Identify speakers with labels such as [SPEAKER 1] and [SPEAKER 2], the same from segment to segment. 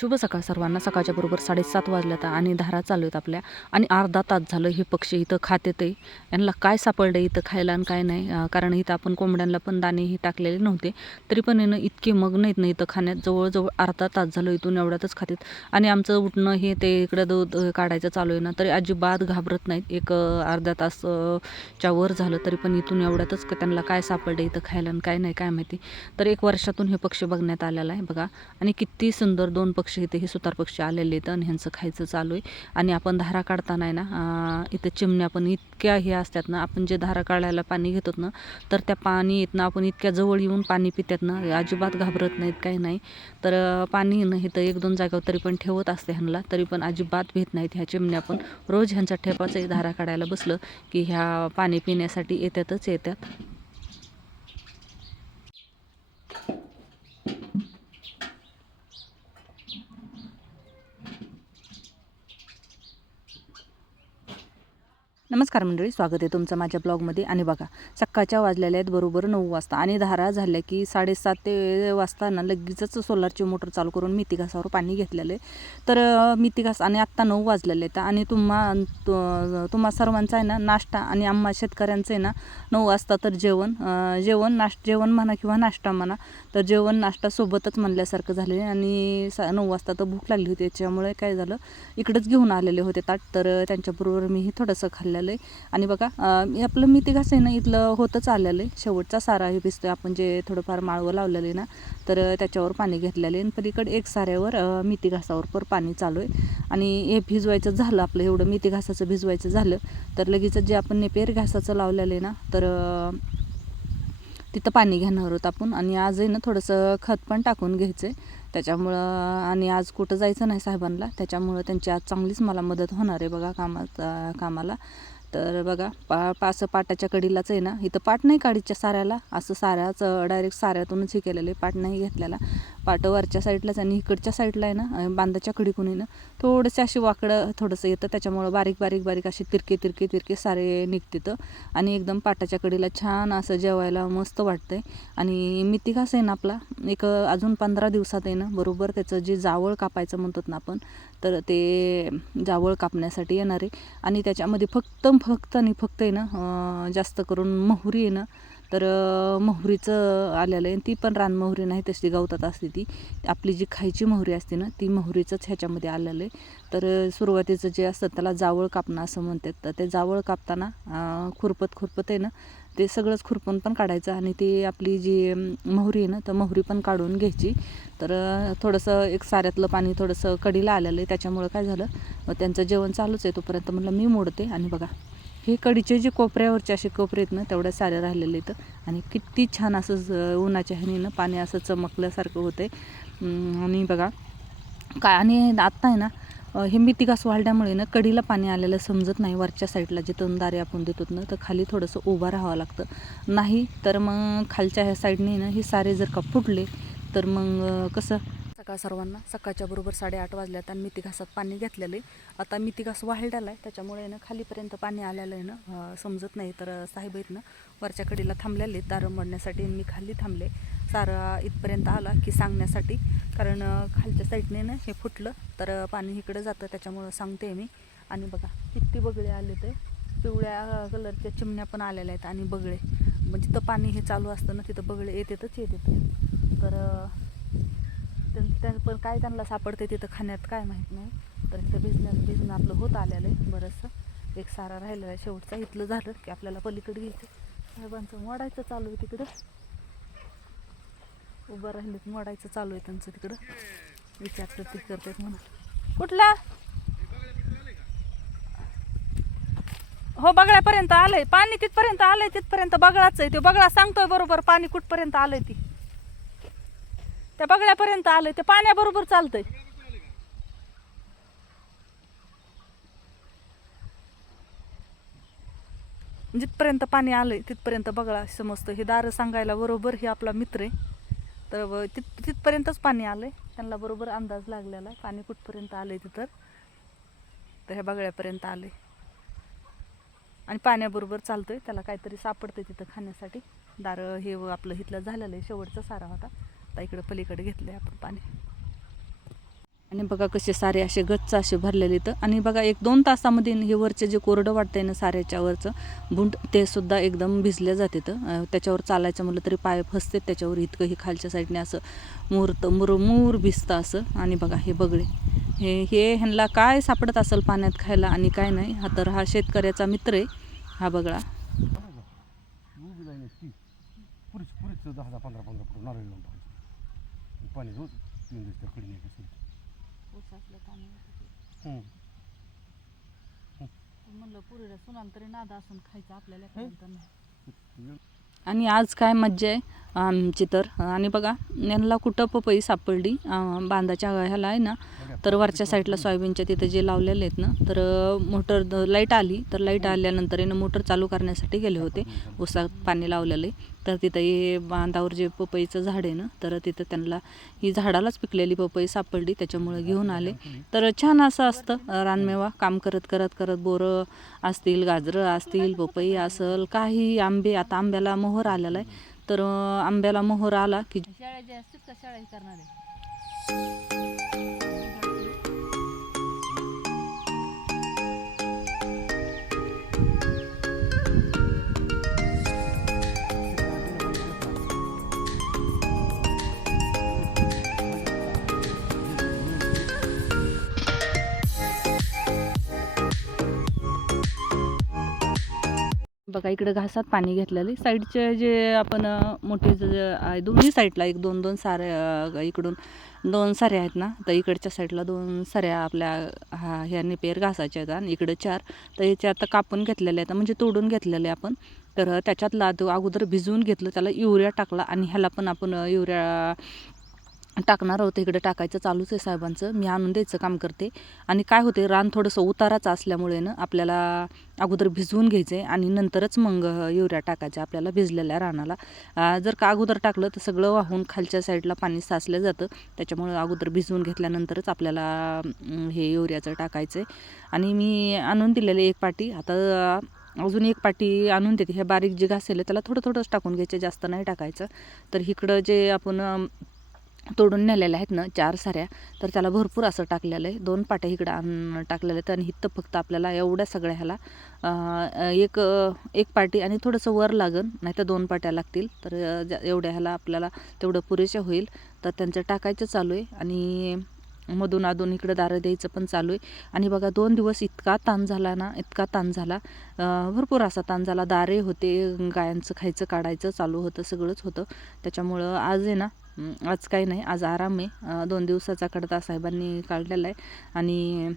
[SPEAKER 1] शुभ सकाळ सर्वांना. सकाळच्या बरोबर साडेसात वाजल्यात आणि धारा चालू आहेत आपल्या. आणि अर्धा तास झालं हे पक्षी इथं खाते ते यांना काय सापडलं इथं खायला आणि काय नाही कारण इथं आपण कोंबड्यांना पण दाणे हे टाकलेले नव्हते. तरी पण येणं इतके मग नाहीत ना इथं खाण्यात. जवळजवळ अर्धा तास झालं इथून एवढ्यातच खातात आणि आमचं उठणं हे ते इकडं दूध काढायचं चालू आहे ना तरी अजिबात घाबरत नाहीत. एक अर्धा तासच्या वर झालं तरी पण इथून एवढ्यातच त्यांना काय सापडलं इथं खायला आणि काय नाही काय माहिती. तर एक वर्षातून हे पक्षी बघण्यात आलेला आहे बघा. आणि किती सुंदर दोन पक्षी इथे हे सुतार पक्षी आलेले आहेत आणि ह्यांचं खायचं चालू आहे. आणि आपण धारा काढताना आहे ना इथं चिमण्या पण इतक्या हे असतात ना आपण जे धारा काढायला पाणी घेतो ना तर त्या पाणी येत ना आपण इतक्या जवळ येऊन पाणी पितात ना अजिबात घाबरत नाहीत काही नाही. तर पाणी ना इथं एक दोन जागावर तरी पण ठेवत असते ह्यांना तरी पण अजिबात भीत नाहीत ह्या चिमण्या पण. रोज ह्यांचा ठेपाचं धारा काढायला बसलं की ह्या पाणी पिण्यासाठी येतातच येतात. नमस्कार मंडळी स्वागत आहे तुमचं माझ्या ब्लॉगमध्ये. आणि बघा सकाळच्या वाजलेल्या आहेत बरोबर नऊ वाजता आणि धारा झाल्या की साडेसात ते वाजता ना लगेचच सोलारची मोटर चालू करून मिती घासावर पाणी घेतलेलं आहे. तर अं, मिती घास आणि आत्ता नऊ वाजलेले आहेत आणि तुम्हा तुम्हा सर्वांचा आहे ना नाश्ता आणि आम्हा शेतकऱ्यांचं आहे ना नऊ वाजता तर जेवण जेवण नाश जेवण म्हणा किंवा नाश्ता म्हणा तर जेवण नाश्ता सोबतच म्हणल्यासारखं झाले आणि सा नऊ वाजता तर भूक लागली होती त्याच्यामुळे काय झालं इकडंच घेऊन आलेले होते ताट. तर त्यांच्याबरोबर मीही थोडंसं खाल्लं. आलेलं आहे आणि बघा हे आपलं मिती घास आहे ना इथलं होतच आलेलं आहे. शेवटचा सारा हे भिजतोय आपण जे थोडंफार माळवं लावलेलं आहे ना तर त्याच्यावर पाणी घेतलेलं आहे. आणि पलीकडे एक साऱ्यावर अं, मिती घासावर पर पाणी चालू आहे. आणि हे भिजवायचं झालं आपलं एवढं मिती घासाचं भिजवायचं झालं. तर लगेच जे आपण नेपेर घासाचं लावलेलं आहे ना तर तिथं पाणी घेणार आहोत आपण. आणि आजही ना थोडंसं खत पण टाकून घ्यायचं आहे त्याच्यामुळं आणि आज कुठं जायचं नाही साहेबांना. त्याच्यामुळं त्यांची आज चांगलीच मला मदत होणार आहे बघा कामात कामाला. तर बघा पा पास पाटाच्या कडीलाच आहे ना. इथं पाट नाही काडीच्या साऱ्याला. असं साऱ्याच डायरेक्ट साऱ्यातूनच हे केलेलं आहे. पाट नाही घेतलेला. पाटवरच्या साईडलाच आणि इकडच्या साईडला आहे ना बांधाच्या कडीकून आहे ना थोडंसं अशी वाकडं थोडंसं येतं त्याच्यामुळं बारीक बारीक बारीक असे तिरके तिरके तिरके सारे निघतात आणि एकदम पाटाच्या कडीला छान असं जेवायला मस्त वाटतंय. आणि मिती घास आहे ना आपला एक अजून पंधरा दिवसात आहे ना बरोबर त्याचं जे जावळ कापायचं म्हणतात ना आपण तर ते जावळ कापण्यासाठी येणार आहे. आणि त्याच्यामध्ये फक्त फक्त आणि फक्त आहे ना जास्त करून मोहरी आहे ना तर मोहरीचं आलेलं आहे. ती पण रान मोहरी नाही तशी गवतात असते ती. आपली जी खायची मोहरी असते ना ती मोहरीचंच ह्याच्यामध्ये आलेलं आहे. तर सुरुवातीचं जे असतं त्याला जावळ कापणं असं म्हणतात. तर ते जावळ कापताना खुरपत खुरपत आहे ना ते सगळंच खुरपून पण काढायचं आणि ती आपली जी मोहरी आहे ना तर मोहरी पण काढून घ्यायची. तर थोडंसं एक साऱ्यातलं पाणी थोडंसं कडीला आलेलं आहे. त्याच्यामुळं काय झालं त्यांचं जेवण चालूच आहे तोपर्यंत म्हटलं मी मोडते आणि बघा. हे कडीचे जे कोपऱ्यावरचे असे कोपरे आहेत ना तेवढ्या साऱ्या राहिलेले आहेत. आणि किती छान असं उन्हाच्या ह्यानीनं पाणी असं चमकल्यासारखं होतं आहे आणि बघा काय आणि आत्ता आहे ना हे मितिकास घास वाढल्यामुळे ना कडीला पाणी आलेलं समजत नाही वरच्या साईडला जे तणदारे आपण देतो ना तर खाली थोडंसं उभं राहावं लागतं. नाही तर मग खालच्या ह्या साईडने ना हे सारे जर का फुटले तर मग कसं सकाळ सर्वांना? सकाळच्या बरोबर साडेआठ वाजल्यात आणि मिती घासात पाणी घेतलेलं आहे. आता मिती घास वाढलेला आहे त्याच्यामुळे ना खालीपर्यंत पाणी आलेलं आहे ना. समजत नाही तर साहेब आहेत ना वरच्या कडीला थांबलेले आहेत. दारं मी खाली थांबले. सारा इथपर्यंत आला की सांगण्यासाठी. कारण खालच्या साईडने ना हे फुटलं तर पाणी इकडं जातं. त्याच्यामुळं सांगते मी. आणि बघा किती बगळे आले ते. पिवळ्या कलरच्या चिमण्या पण आलेल्या आहेत आणि बगळे. म्हणजे जिथं पाणी हे चालू असतं ना तिथं बगळे येतातच येतात तर त्या पण काय त्यांना सापडते तिथं खाण्यात काय माहीत नाही. तर इथं बिझनेस बिझनेस आपलं होत आलेलं आहे बरंचसं. एक सारा राहिलेला आहे. शेवटचा इथलं झालं की आपल्याला पलीकडे घ्यायचं. साहेबांचं मोडायचं चालू आहे तिकडं. उभं राहिलेत मोडायचं चालू आहे त्यांचं तिकडं. विचारतात ते करतात म्हणून. कुठला? हो बगळ्यापर्यंत आलंय. पाणी तिथपर्यंत आलंय तिथपर्यंत बगळाच आहे. ते बगळा सांगतोय बरोबर पाणी कुठपर्यंत आलंय ती. त्या बगळ्यापर्यंत आलंय ते पाण्याबरोबर चालतंय. जिथपर्यंत पाणी आलंय तिथपर्यंत बगळा समजतं हे दारं सांगायला बरोबर हे आपला मित्र आहे. तर व तिथ तिथपर्यंतच पाणी आलं आहे त्यांना बरोबर अंदाज लागलेला आहे. पाणी कुठपर्यंत आलं आहे तिथं. तर ह्या बगळ्यापर्यंत आलं आहे आणि पाण्याबरोबर चालतोय. त्याला काहीतरी सापडतंय तिथं खाण्यासाठी. दारं हे आपलं इथलं झालेलं आहे. शेवटचा सारा होता. आता इकडं पलीकडे घेतलंय आपण पाणी. आणि बघा कसे सारे असे गच्च असे भरलेले इथं. आणि बघा एक दोन तासामध्ये हे वरचे जे कोरडं वाटतंय ना साऱ्याच्या वरचं बुंट ते सुद्धा एकदम भिजले जाते तर त्याच्यावर चालायचं म्हटलं तरी पाय फसते त्याच्यावर इतकं हे खालच्या साईडने असं मुरतं मुर मूर भिजतं असं. आणि बघा हे बगळे. हे हे ह्यांना काय सापडत असेल पाण्यात खायला आणि काय नाही हा तर हा शेतकऱ्याचा मित्र आहे हा बगळा.
[SPEAKER 2] दहा पंधरा पंधरा फूट नारळ लावून टाकायचं पाणी रोज तीन दिवस त्या कडे नाही
[SPEAKER 1] म्हणलं पुरीला सुनाल तरी नादा असून खायचं आपल्याला
[SPEAKER 2] कसं
[SPEAKER 1] आणि आज काय मज्जा आहे आमची तर. आणि बघा यांना कुठं पपई सापडली? अं, बांधाच्या ह्याला आहे ना? तर वरच्या साईडला सोयाबीनच्या तिथे जे लावलेले आहेत ना तर मोटर लाइट आली. तर लाइट आल्यानंतर यानं मोटर चालू करण्यासाठी गेले होते. उसात पाणी लावलेलं. आहे तर तिथं हे बांधावर जे पपईचं झाड आहे ना तर तिथं त्यांना ही झाडालाच पिकलेली पपई सापडली त्याच्यामुळे घेऊन आले. तर छान असं असतं रानमेवा काम करत करत करत बोरं असतील गाजरं असतील पपई असेल काही आंबे आता आंब्याला मोहर आलेला आहे. तर आंब्याला मोहर आला की
[SPEAKER 3] शाळा जे असतील का शाळा करणार आहे.
[SPEAKER 1] बघा इकडं घासात पाणी घेतलेलं साईडचे जे आपण मोठे जे आहे, दोन्ही साईडला एक दोन दोन सारे इकडून दोन साऱ्या आहेत ना तर इकडच्या साईडला दोन साऱ्या आपल्या हा ह्या निपेर घासाच्या आहेत आणि इकडं चार तर याचे आता कापून घेतलेले आहेत म्हणजे तोडून घेतलेले आपण. तर त्याच्यातला आदो- अगोदर भिजवून घेतलं त्याला युरिया टाकला आणि ह्याला पण आपण युरिया टाकणार होतं इकडे टाकायचं चालूच आहे साहेबांचं. मी आणून द्यायचं काम करते. आणि काय होते रान थोडंसं उताराचं असल्यामुळे ना आपल्याला अगोदर भिजवून घ्यायचं आहे आणि नंतरच मग युरिया टाकायच्या आपल्याला भिजलेल्या रानाला. जर का अगोदर टाकलं तर सगळं वाहून खालच्या साईडला पाणी साचलं जातं. त्याच्यामुळे अगोदर भिजवून घेतल्यानंतरच आपल्याला हे युरियाचं टाकायचं आहे आणि मी आणून दिलेले एक पाटी. आता अजून एक पाटी आणून देते. हे बारीक जे घासेल आहे त्याला थोडं थोडंच टाकून घ्यायचं जास्त नाही टाकायचं. तर इकडं जे आपण तोडून नेलेल्या आहेत ना चार साऱ्या तर त्याला भरपूर असं टाकलेलं आहे. दोन पाट्या इकडं आण टाकलेल्या आहेत आणि इथं फक्त आपल्याला एवढ्या सगळ्या ह्याला एक एक पाटी आणि थोडंसं वर लागन नाही तर दोन पाट्या लागतील. तर ज्या- एवढ्या ह्याला आपल्याला तेवढं पुरेशा होईल. तर त्यांचं टाकायचं चालू आहे आणि मधून अधून इकडं दारं द्यायचं पण चालू आहे. आणि बघा दोन दिवस इतका ताण झाला ना इतका ताण झाला. भरपूर असा ताण झाला. दारे होते गायांचं खायचं काढायचं चालू होतं सगळंच होतं. त्याच्यामुळं आज आहे ना आज काही नाही. आज आराम आहे. दोन दिवसाचा कडता साहेबांनी काढलेला आहे. आणि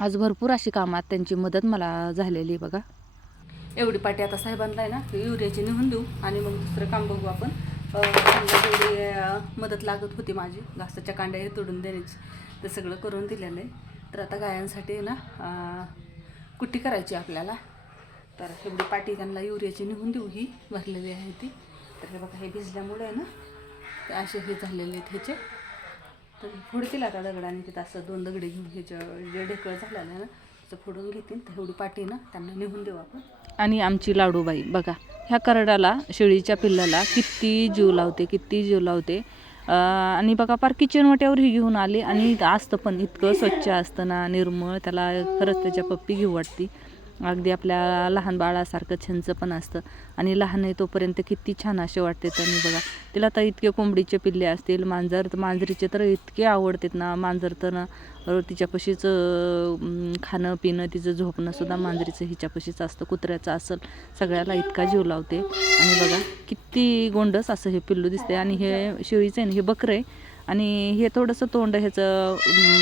[SPEAKER 1] आज भरपूर अशी कामात त्यांची मदत मला झालेली आहे बघा. एवढी पाटी आता साहेबांना आहे ना युरियाची निघून देऊ आणि मग दुसरं काम बघू आपण. एवढी जेवढी मदत लागत होती माझी घासाच्या कांड्या तोडून देण्याची ते सगळं करून दिलेलं आहे. तर आता गायांसाठी आहे ना कुट्टी करायची आपल्याला. तर एवढी पाटी त्यांना युरियाची निघून देऊ ही भरलेली आहे ती. तर हे बघा हे भिजल्यामुळे आहे ना ते असे हे झालेले आहेत ह्याचे. तर फोडतील आता दगडाने तिथं असं दोन दगडे घेऊन ह्याच्या जे ढेकळ झालेलं ना तर फोडून घेतील. तर एवढी पाटी ना त्यांना निघून देऊ आपण. आणि आमची लाडूबाई बघा ह्या करडाला शेळीच्या पिल्लाला किती जीव लावते किती जीव लावते. आणि बघा पार किचन वाट्यावरही घेऊन आले. आणि असतं पण इतकं स्वच्छ असतं ना निर्मळ त्याला खरंच त्याच्या पप्पी घेऊ वाटती. अगदी आपल्या लहान बाळासारखं छंच पण असतं. आणि लहान आहे तोपर्यंत किती छान असे वाटते त्यांनी बघा. तिला तर इतके कोंबडीचे पिल्ले असतील मांजर मांजरीचे तर इतके आवडतात ना. मांजर तर ना अं, तिच्यापाशीच खाणं पिणं तिचं झोपणं सुद्धा मांजरीचं हिच्यापाशीच असतं. कुत्र्याचं असेल. सगळ्याला इतका जीव लावते. आणि बघा किती गोंडस असं हे पिल्लू दिसते आणि हे शेळीचं आहे ना हे बकरं आहे. आणि हे थोडंसं तोंड ह्याचं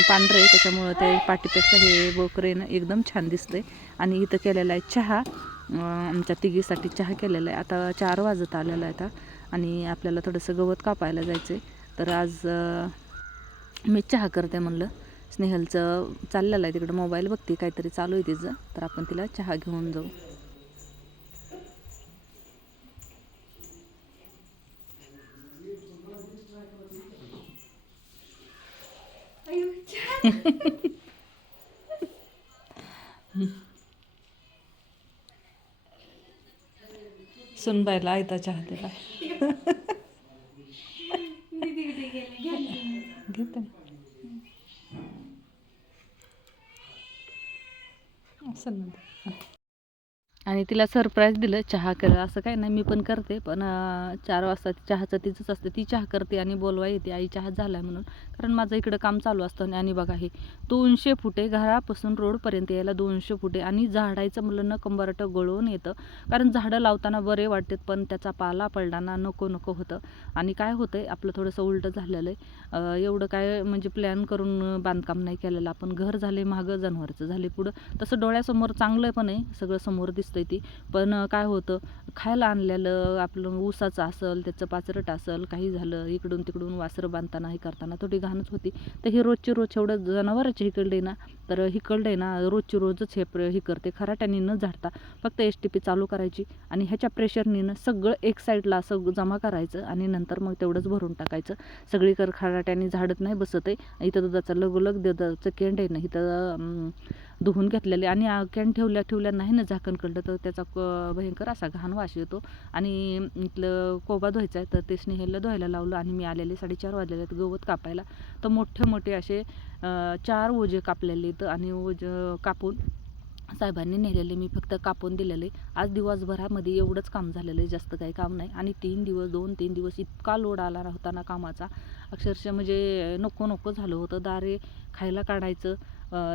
[SPEAKER 1] पांढरं आहे त्याच्यामुळं ते पाठीपेक्षा हे बोकरेनं एकदम छान दिसते आणि इथं केलेला आहे चहा आमच्या तिघीसाठी चहा केलेला आहे. आता चार वाजत आलेला आहे आता. आणि आपल्याला थोडंसं गवत कापायला जायचं आहे तर आज मी चहा करते म्हणलं. स्नेहलचं चाललेलं आहे तिकडं. मोबाईल बघते काहीतरी चालू आहे तिचं. तर आपण तिला चहा घेऊन जाऊ. सुनबायला आयताच्या हातीला. घेते ना
[SPEAKER 4] असं
[SPEAKER 1] आणि तिला सरप्राईज दिलं चहा कर असं काय नाही मी पण करते पण चार वाजता चहाचं तिचंच असतं ती चहा करते आणि बोलवा येते आई चहा झाला म्हणून. कारण माझं इकडं काम चालू असतं आणि बघा हे दोनशे फुटे घरापासून रोडपर्यंत यायला दोनशे फुटे आणि झाडायचं मुलं न कंबरटं गळून येतं. कारण झाडं लावताना बरे वाटतात पण त्याचा पाला पडताना नको नको होतं. आणि काय होतंय आपलं थोडंसं उलटं झालेलं आहे. एवढं काय म्हणजे प्लॅन करून बांधकाम नाही केलेलं. आपण घर झाले मागं जनावरचं झाले पुढं. तसं डोळ्यासमोर चांगलं पण आहे सगळं समोर दिसतंय होती. पण काय होतं खायला आणलेलं आपलं ऊसाचं असेल त्याचं पाचरट असेल काही झालं इकडून तिकडून वासरं बांधताना हे करताना थोडी घाणच होती. तर ही रोजची रोज एवढं जनावरांची हिकडे ना तर हिकडे ना रोजची रोजच हे प्र हे करते. खराट्याने न झाडता फक्त एस टी पी चालू करायची आणि ह्याच्या प्रेशरनीनं सगळं एक साईडला असं जमा करायचं आणि नंतर मग तेवढंच भरून टाकायचं. सगळीकडे खराट्याने झाडत नाही बसत आहे इथं दुधाचं लगोलग दुधाचं केंड आहे ना इथं धुवून घेतलेले आणि कॅन ठेवल्या ठेवल्या नाही ना झाकण काढलं तर त्याचा क भयंकर असा घाण वास येतो. आणि इथलं कोबा धुवायचा आहे तर ते स्नेहलला धुवायला लावलं आणि मी आलेले साडेचार वाजलेले आहेत गवत कापायला. तर मोठे मोठे असे चार ओझे कापलेले आहेत आणि ओझ कापून साहेबांनी नेलेले मी फक्त कापून दिलेले. आज दिवसभरामध्ये एवढंच काम झालेलं आहे जास्त काही काम नाही. आणि तीन दिवस दोन तीन दिवस इतका लोड आला होता ना कामाचा. अक्षरशः म्हणजे नको नको झालं होतं. दारे खायला काढायचं.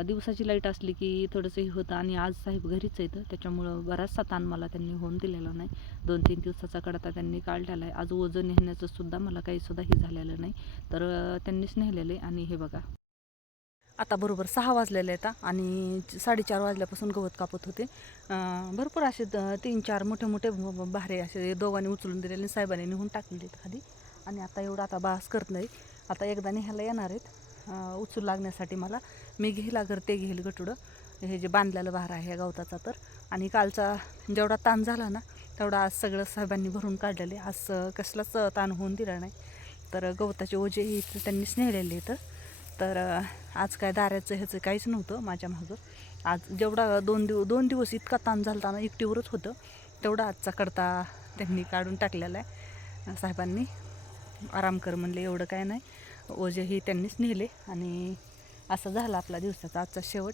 [SPEAKER 1] दिवसाची लाइट असली की थोडंसं हे होतं. आणि आज साहेब घरीच येतं त्याच्यामुळं बराचसा ताण मला त्यांनी होऊन दिलेला नाही. दोन तीन दिवसाचा कडता त्यांनी काढलेला आहे आज वजन नेण्याचं सुद्धा मला काहीसुद्धा हे झालेलं नाही. तर त्यांनीच नेलेलं. आहे आणि हे बघा. आता बरोबर सहा वाजलेले आहेत आणि साडेचार वाजल्यापासून गवत कापत होते. भरपूर असे द- तीन चार मोठे मोठे भारे असे दोघांनी उचलून दिलेले आणि साहेबांनी नेहून टाकलेले आहेत खाली. आणि आता एवढं आता बास करत नाही. आता एकदा न्यायला येणार आहेत. उचलू लागण्यासाठी मला. मी घेईल अगर ते घेईल गटुडं. हे जे बांधलेलं भार आहे या गवताचा तर. आणि कालचा जेवढा ताण झाला ना तेवढा आज सगळं साहेबांनी भरून काढलेले. आज कसलाच ताण होऊन दिला नाही. तर गवताचे ओझे त्यांनीच नेलेले आहेत तर आज काय दाऱ्याचं ह्याचं काहीच नव्हतं माझ्या मागं. आज जेवढा दोन दिव दोन दिवस इतका ताण झाला ना एकटीवरच होतं. तेवढा आजचा करता त्यांनी काढून टाकलेला आहे. साहेबांनी आराम कर म्हणले एवढं काय नाही. ओझेही त्यांनीच नेले आणि असं झालं आपला दिवसाचा आजचा शेवट.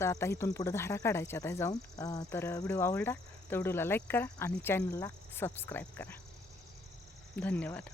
[SPEAKER 1] तर आता इथून पुढं धारा काढायच्या आता जाऊन. तर व्हिडिओ आवडला तर व्हिडिओला लाईक करा आणि चॅनलला सबस्क्राईब करा. धन्यवाद.